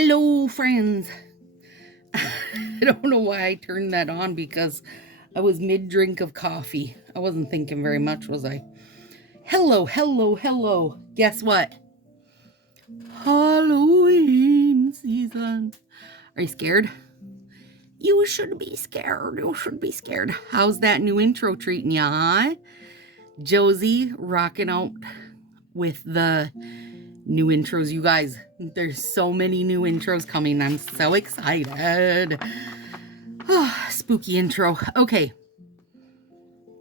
Hello, friends. I don't know why I turned that on because I was mid drink of coffee. I wasn't thinking very much, was I? Hello, hello, hello. Guess what? Halloween season. Are you scared? You should be scared. You should be scared. How's that new intro treating ya, huh? Josie rocking out with the new intros. You guys, there's so many new intros coming. I'm so excited. Oh, spooky intro. Okay.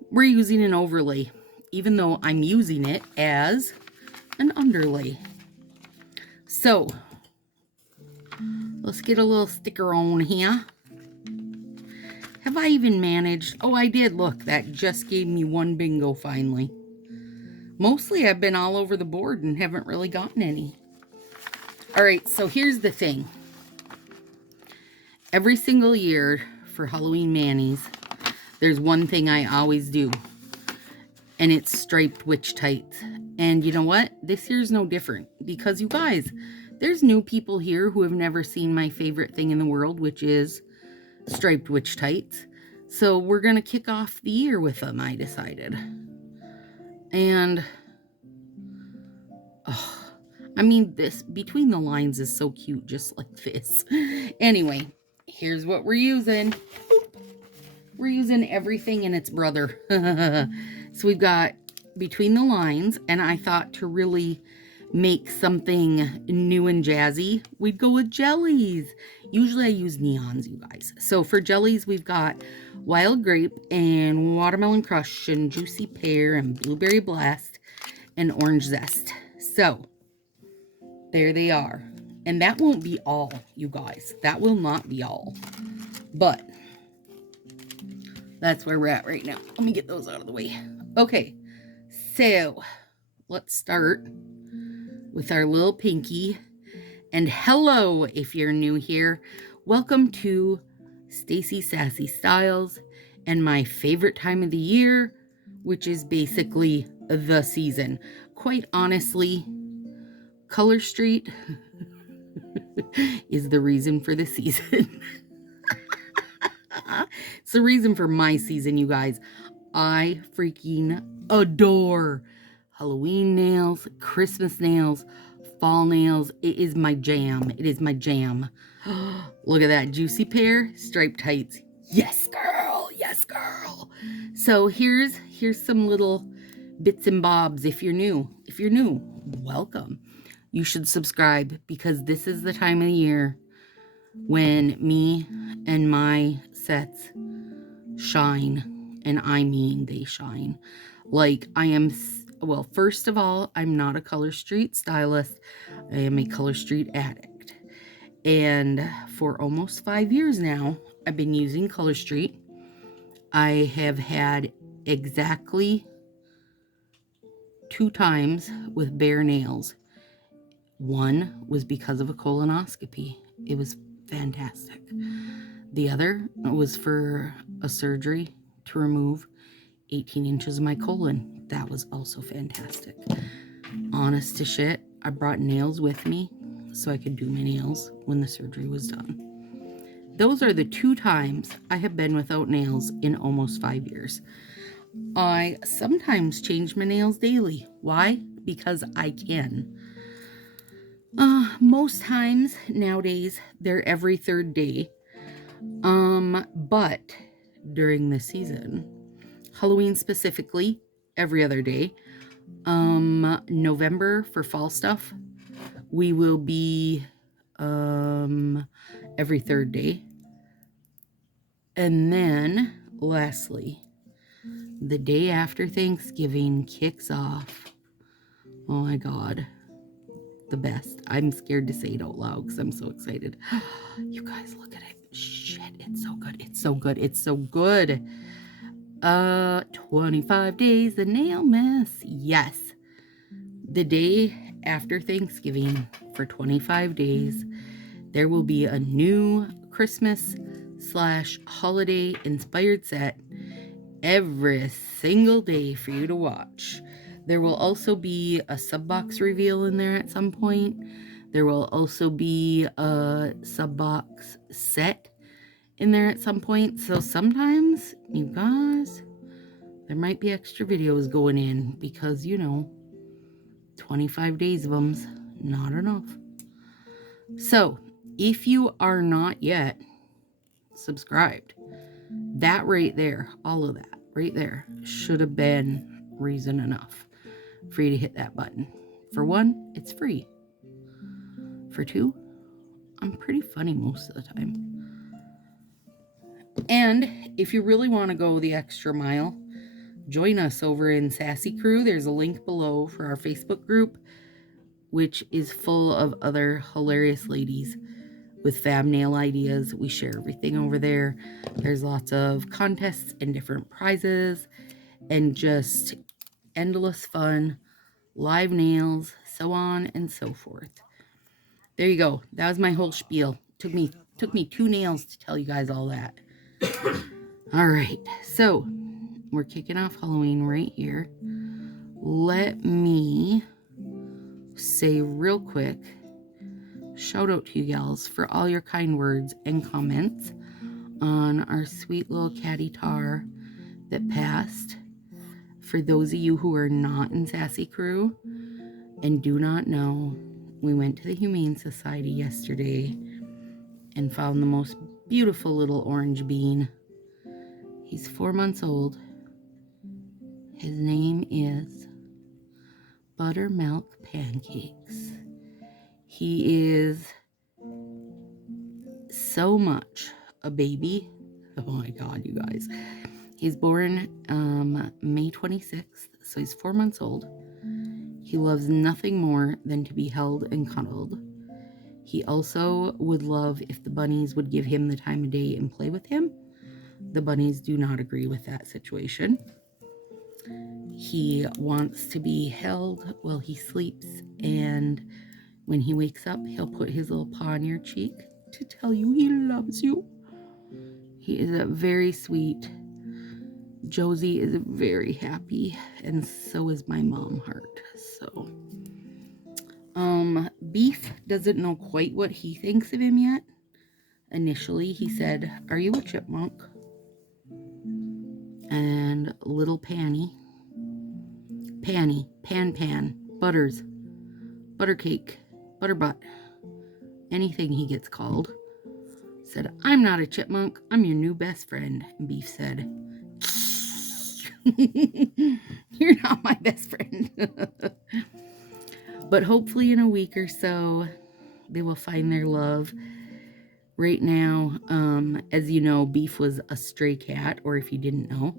We're using an overlay, even though I'm using it as an underlay. So, let's get a little sticker on here. Have I even managed? Oh, I did. Look, that just gave me one bingo finally. Mostly I've been all over the board and haven't really gotten any. All right, so here's the thing. Every single year for Halloween Manis, there's one thing I always do, and it's striped witch tights. And you know what? This year's no different because, you guys, there's new people here who have never seen my favorite thing in the world, which is striped witch tights. So we're going to kick off the year with them, I decided. And, oh, I mean, this Between the Lines is so cute, just like this. Anyway, here's what we're using. We're using everything and its brother. So we've got Between the Lines, and I thought to really make something new and jazzy, we'd go with jellies. Usually I use neons, you guys. So for jellies, we've got Wild Grape and Watermelon Crush and Juicy Pear and Blueberry Blast and Orange Zest. So there they are. And that won't be all, you guys. That will not be all. But that's where we're at right now. Let me get those out of the way. Okay, so let's start with our little pinky. And hello, if you're new here. Welcome to Stacy Sassy Styles and my favorite time of the year, which is basically the season. Quite honestly, Color Street is the reason for the season. It's the reason for my season, you guys. I freaking adore Halloween nails, Christmas nails, fall nails. It is my jam. It is my jam. Look at that. Juicy Pear, striped tights. Yes, girl. Yes, girl. So here's some little bits and bobs. If you're new, welcome. You should subscribe because this is the time of the year when me and my sets shine, and I mean they shine. Like I am, well, first of all, I'm not a Color Street stylist. I am a Color Street addict. And for almost 5 years now, I've been using Color Street. I have had exactly 2 times with bare nails. One was because of a colonoscopy. It was fantastic. The other was for a surgery to remove 18 inches of my colon. That was also fantastic. Honest to shit, I brought nails with me so I could do my nails when the surgery was done. Those are the 2 times I have been without nails in almost 5 years. I sometimes change my nails daily. Why? Because I can. Most times nowadays they're every 3rd day. But during the season, Halloween specifically, every other day. November for fall stuff, we will be every 3rd day. And then lastly, the day after Thanksgiving kicks off. Oh my God. The best. I'm scared to say it out loud because I'm so excited. You guys, look at it. Shit, it's so good. It's so good. It's so good. 25 days of nail mess. Yes. The day after Thanksgiving for 25 days, there will be a new Christmas/holiday inspired set every single day for you to watch. There will also be a sub box reveal in there at some point. There will also be a sub box set in there at some point. So sometimes, you guys, there might be extra videos going in because, 25 days of them's not enough. So if you are not yet subscribed, that right there, all of that right there should have been reason enough for you to hit that button. For one, it's free. For two, I'm pretty funny most of the time. And if you really want to go the extra mile, join us over in Sassy Crew. There's a link below for our Facebook group, which is full of other hilarious ladies with fab nail ideas. We share everything over there. There's lots of contests and different prizes and just endless fun, live nails, so on and so forth. There you go. That was my whole spiel. Took me 2 nails to tell you guys all that. All right, so we're kicking off Halloween right here. Let me say real quick, shout out to you gals for all your kind words and comments on our sweet little catty tar that passed. For those of you who are not in Sassy Crew and do not know, we went to the Humane Society yesterday and found the most beautiful little orange bean. He's 4 months old. His name is Buttermilk Pancakes. He is so much a baby. Oh my God, you guys. He's born May 26th, so he's 4 months old. He loves nothing more than to be held and cuddled. He also would love if the bunnies would give him the time of day and play with him. The bunnies do not agree with that situation. He wants to be held while he sleeps, and when he wakes up, he'll put his little paw on your cheek to tell you he loves you. He is a very sweet. Josie is very happy, and so is my mom heart. So, Beef doesn't know quite what he thinks of him yet. Initially, he said, "Are you a chipmunk?" And little Pan, Butters, Buttercake, Butterbutt, anything he gets called, said, "I'm not a chipmunk, I'm your new best friend." And Beef said, "You're not my best friend." But hopefully in a week or so, they will find their love. Right now, as you know, Beef was a stray cat, or if you didn't know,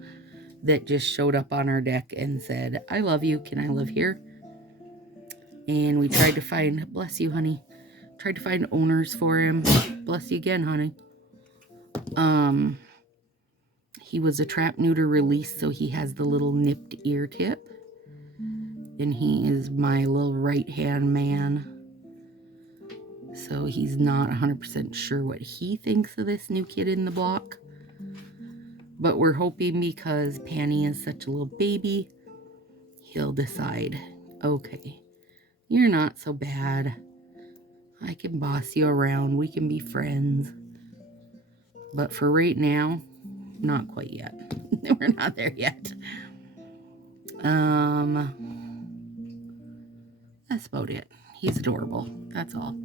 that just showed up on our deck and said, "I love you, can I live here?" And we tried to find, bless you, honey, tried to find owners for him. Bless you again, honey. He was a trap neuter release, so he has the little nipped ear tip. And he is my little right-hand man. So he's not 100% sure what he thinks of this new kid in the block. But we're hoping because Panny is such a little baby, he'll decide, okay, you're not so bad. I can boss you around. We can be friends. But for right now, not quite yet. We're not there yet. That's about it. He's adorable. That's all.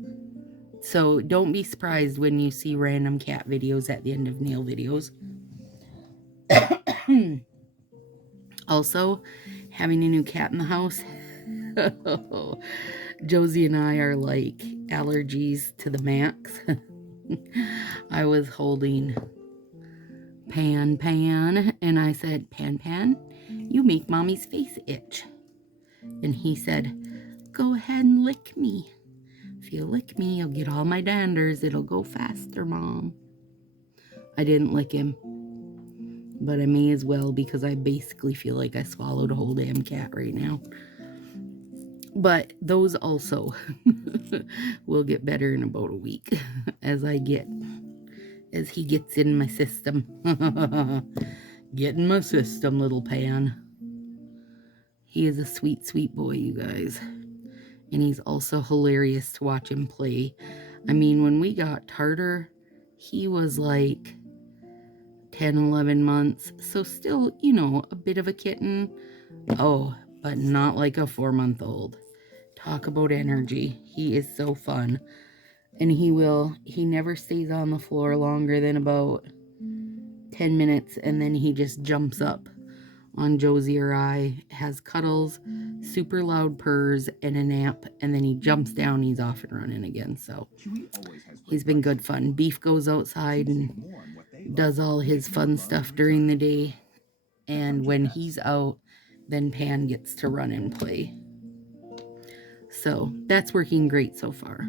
So don't be surprised when you see random cat videos at the end of nail videos. Also, having a new cat in the house, Josie and I are like allergies to the max. I was holding Pan, and I said, Pan, you make Mommy's face itch. And he said, "Go ahead and lick me. If you lick me, you'll get all my danders. It'll go faster, Mom." I didn't lick him, but I may as well because I basically feel like I swallowed a whole damn cat right now. But those also will get better in about a week as he gets in my system. Get in my system, little Pan. He is a sweet, sweet boy, you guys. And he's also hilarious to watch him play. I mean, when we got Tartar, he was like 10, 11 months. So still, you know, a bit of a kitten. Oh, but not like a 4-month-old. Talk about energy. He is so fun. And he never stays on the floor longer than about 10 minutes, and then he just jumps up on Josie or I, has cuddles, super loud purrs, and a nap, and then he jumps down, he's off and running again. So he's been good fun. Beef goes outside and does all his fun stuff during the day, and when he's out, then Pan gets to run and play. So that's working great so far.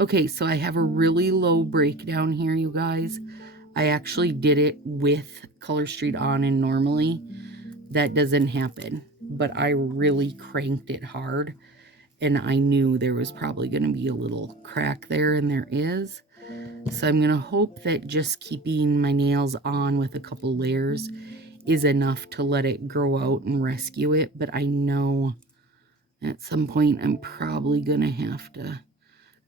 Okay, so I have a really low breakdown here, you guys. I actually did it with Color Street on, and normally that doesn't happen, but I really cranked it hard, and I knew there was probably going to be a little crack there, and there is. So I'm going to hope that just keeping my nails on with a couple layers is enough to let it grow out and rescue it, but I know at some point I'm probably going to have to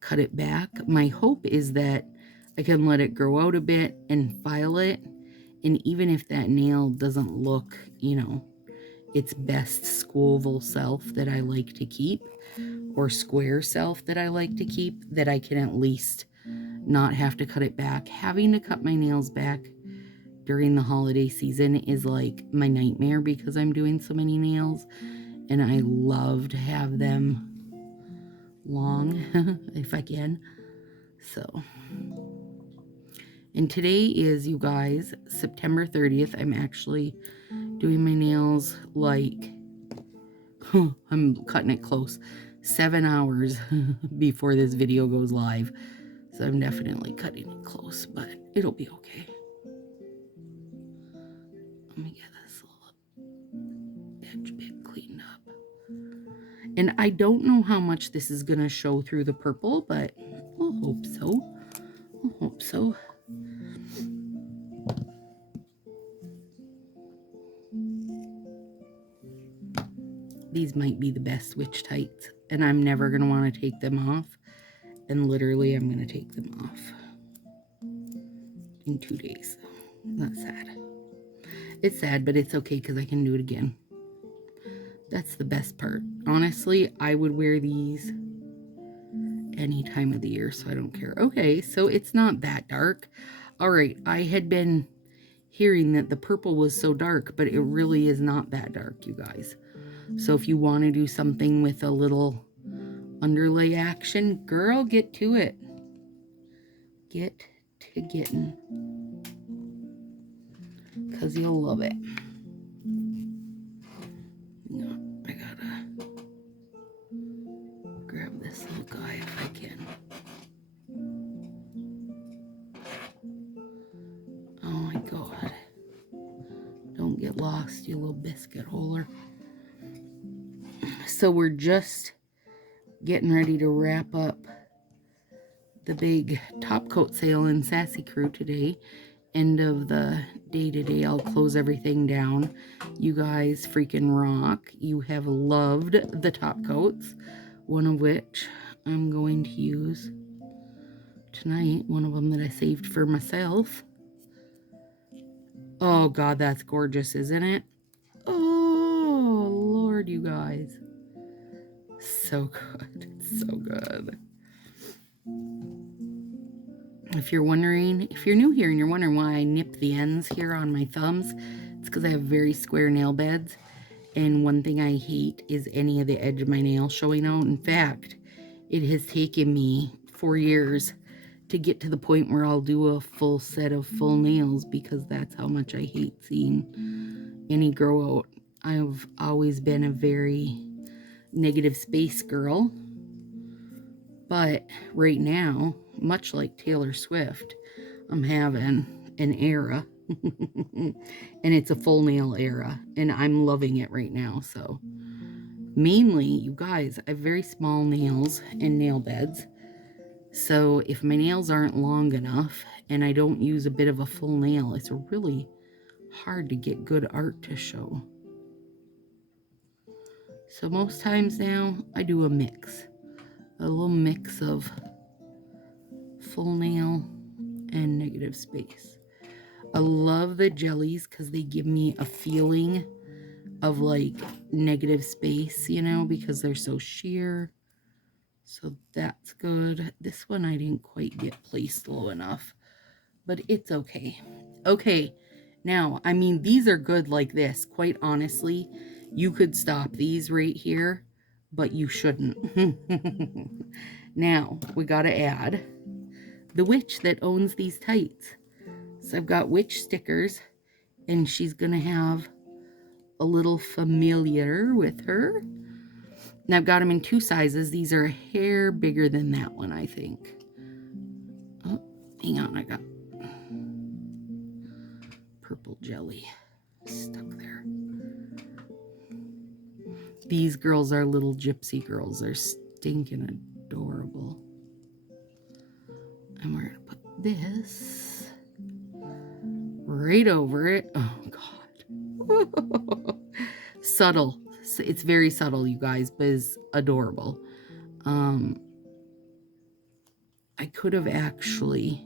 cut it back. My hope is that I can let it grow out a bit and file it, and even if that nail doesn't look, you know, its best squoval self that I like to keep, or square self that I like to keep, that I can at least not have to cut it back. Having to cut my nails back during the holiday season is like my nightmare because I'm doing so many nails, and I love to have them long if I can. So, and today is, you guys, September 30th. I'm actually doing my nails like, I'm cutting it close, 7 hours before this video goes live. So I'm definitely cutting it close, but it'll be okay. Let me get this little edge bit cleaned up. And I don't know how much this is going to show through the purple, but we'll hope so. We'll hope so. These might be the best witch tights, and I'm never going to want to take them off. And literally, I'm going to take them off in 2 days. That's sad. It's sad, but it's okay because I can do it again. That's the best part. Honestly, I would wear these any time of the year, so I don't care. Okay, so it's not that dark. All right, I had been hearing that the purple was so dark, but it really is not that dark, you guys. So if you want to do something with a little underlay action, girl, get to it. Get to getting. Because you'll love it. I gotta grab this little guy if I can. Oh my god. Don't get lost, you little biscuit holder. So we're just getting ready to wrap up the big top coat sale in Sassy Crew today. End of the day today, I'll close everything down. You guys freaking rock. You have loved the top coats, one of which I'm going to use tonight. One of them that I saved for myself. Oh god, that's gorgeous, isn't it? Oh Lord, you guys. So good. It's so good. If you're wondering, if you're new here and you're wondering why I nip the ends here on my thumbs, it's because I have very square nail beds. And one thing I hate is any of the edge of my nail showing out. In fact, it has taken me 4 years to get to the point where I'll do a full set of full nails, because that's how much I hate seeing any grow out. I've always been a very negative space girl. But right now, much like Taylor Swift, I'm having an era. And it's a full nail era. And I'm loving it right now. So mainly, you guys, I have very small nails and nail beds. So if my nails aren't long enough and I don't use a bit of a full nail, it's really hard to get good art to show. So most times now I do a mix. A little mix of full nail and negative space. I love the jellies because they give me a feeling of like negative space, you know, because they're so sheer. So that's good. This one I didn't quite get placed low enough, but it's okay. Okay, now, I mean, these are good like this. Quite honestly, you could stop these right here, but you shouldn't. Now, we gotta add the witch that owns these tights. So I've got witch stickers, and she's gonna have a little familiar with her. And I've got them in 2 sizes. These are a hair bigger than that one, I think. Oh, hang on, I got purple jelly stuck there. These girls are little gypsy girls. They're stinking adorable. And we're gonna put this right over it. Oh God. Subtle. It's very subtle, you guys, but it's adorable. I could have actually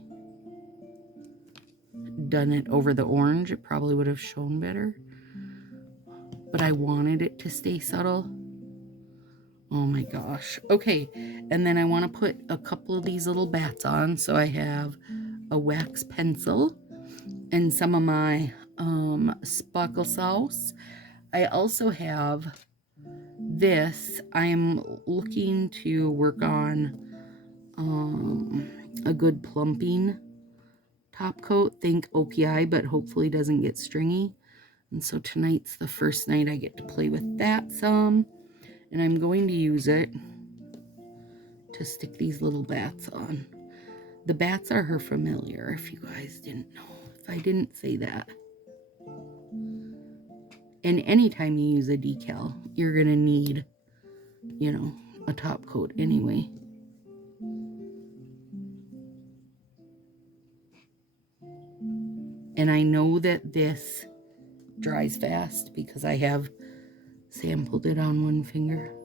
done it over the orange. It probably would have shown better. But I wanted it to stay subtle. Oh my gosh. Okay, and then I want to put a couple of these little bats on. So I have a wax pencil and some of my sparkle sauce. I also have this. I'm looking to work on a good plumping top coat. Think OPI, but hopefully doesn't get stringy. And so tonight's the first night I get to play with that some. And I'm going to use it to stick these little bats on. The bats are her familiar, if you guys didn't know, if I didn't say that. And anytime you use a decal, you're going to need, you know, a top coat anyway. And I know that this dries fast because I have sampled it on one finger.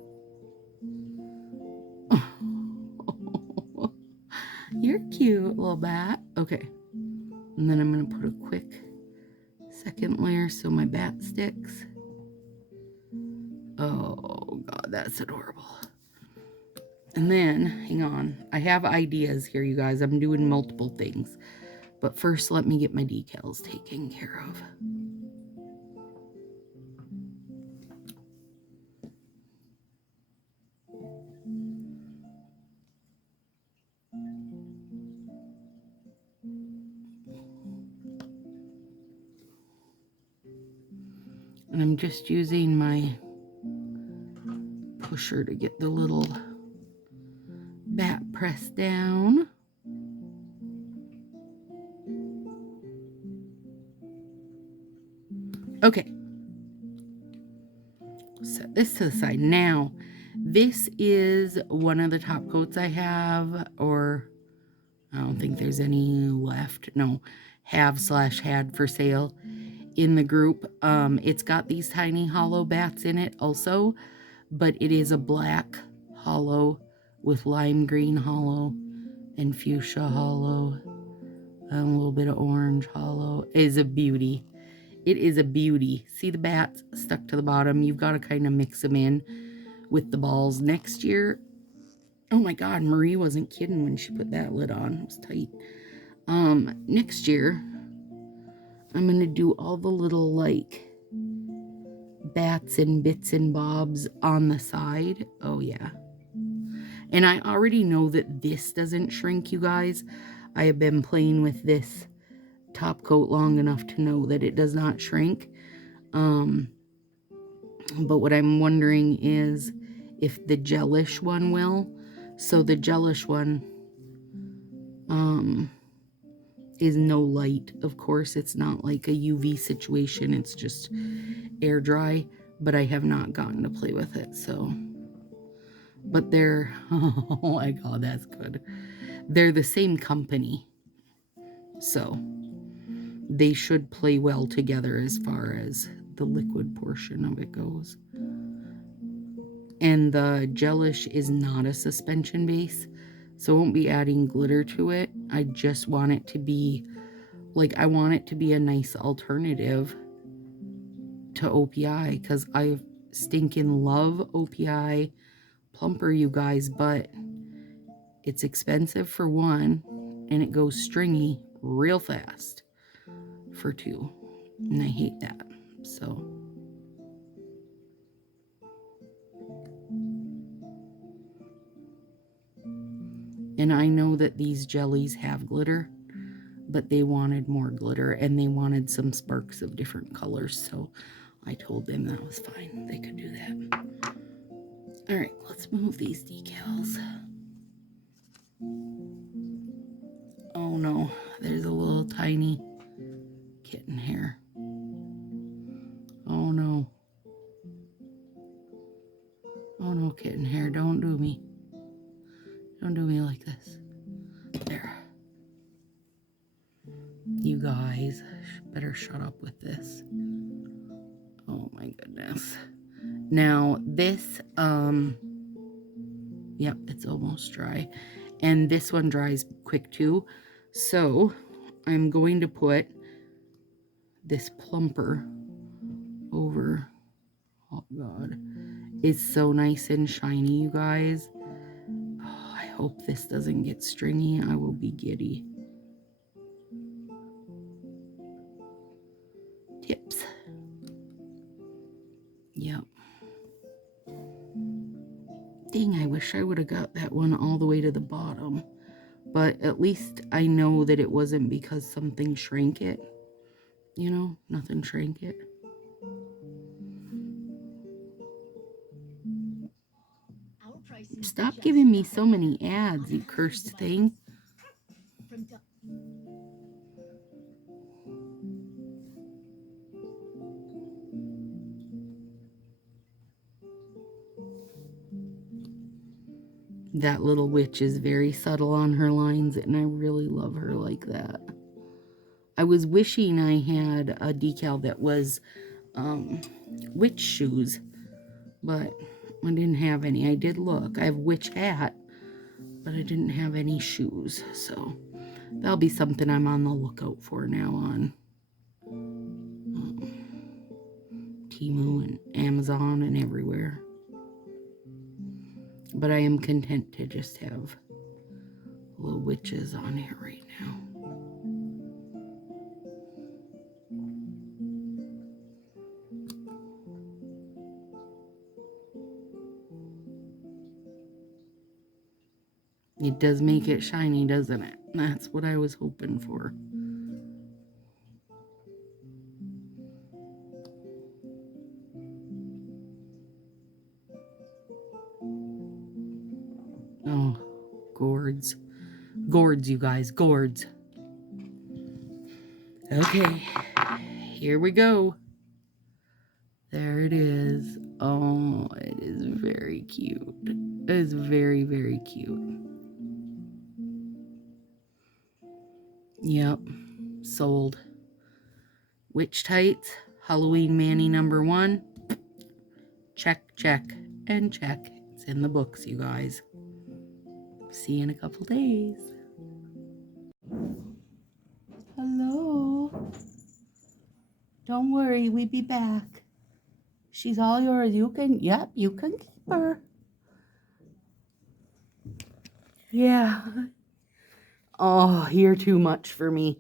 You're cute, little bat. Okay. And then I'm going to put a quick second layer so my bat sticks. Oh, God, that's adorable. And then, hang on. I have ideas here, you guys. I'm doing multiple things. But first, let me get my decals taken care of. And I'm just using my pusher to get the little bat pressed down. Okay. Set this to the side. Now, this is one of the top coats I have, or I don't think there's any left. No, have/had for sale in the group. It's got these tiny hollow bats in it also, but it is a black hollow with lime green hollow and fuchsia hollow and a little bit of orange hollow. It is a beauty. It is a beauty. See the bats stuck to the bottom? You've got to kind of mix them in with the balls. Next year, oh my God, Marie wasn't kidding when she put that lid on. It was tight. Next year, I'm going to do all the little, like, bats and bits and bobs on the side. Oh, yeah. And I already know that this doesn't shrink, you guys. I have been playing with this top coat long enough to know that it does not shrink. But what I'm wondering is if the gelish one will. So the gelish one is no light, of course. It's not like a UV situation. It's just air dry. But I have not gotten to play with it, so. But they're, oh my God, that's good. They're the same company. So they should play well together as far as the liquid portion of it goes. And the gelish is not a suspension base, so I won't be adding glitter to it. I just want it to be, like, I want it to be a nice alternative to OPI, because I stinking love OPI plumper, you guys, but it's expensive for one, and it goes stringy real fast for two, and I hate that. So and I know that these jellies have glitter, but they wanted more glitter and they wanted some sparks of different colors, so I told them that was fine, they could do that. All right, let's move these decals. Oh no, there's a little tiny kitten hair. Oh no. Oh no, kitten hair, don't do me. Don't do me like this. There. You guys better shut up with this. Oh my goodness. Now this, yep, it's almost dry. And this one dries quick too. So I'm going to put this plumper over. Oh God. It's so nice and shiny, you guys. Oh, I hope this doesn't get stringy. I will be giddy. Tips. Yep. Dang, I wish I would have got that one all the way to the bottom. But at least I know that it wasn't because something shrank it. You know, nothing shrank it. Stop giving me so many ads, you cursed thing. That little witch is very subtle on her lines, and I really love her like that. I was wishing I had a decal that was witch shoes, but I didn't have any. I did look. I have witch hat, but I didn't have any shoes, so that'll be something I'm on the lookout for now on Temu and Amazon and everywhere. But I am content to just have little witches on here right now. It does make it shiny, doesn't it? That's what I was hoping for. Oh, gourds. Gourds, you guys, gourds. Okay, here we go. There it is. Oh, it is very cute. It is very, very cute. Yep, sold. Witch tights, Halloween Manny #1. Check, check, and check. It's in the books, you guys. See you in a couple days. Hello. Don't worry, we be back. She's all yours. You can keep her. Yeah. Oh, you're too much for me.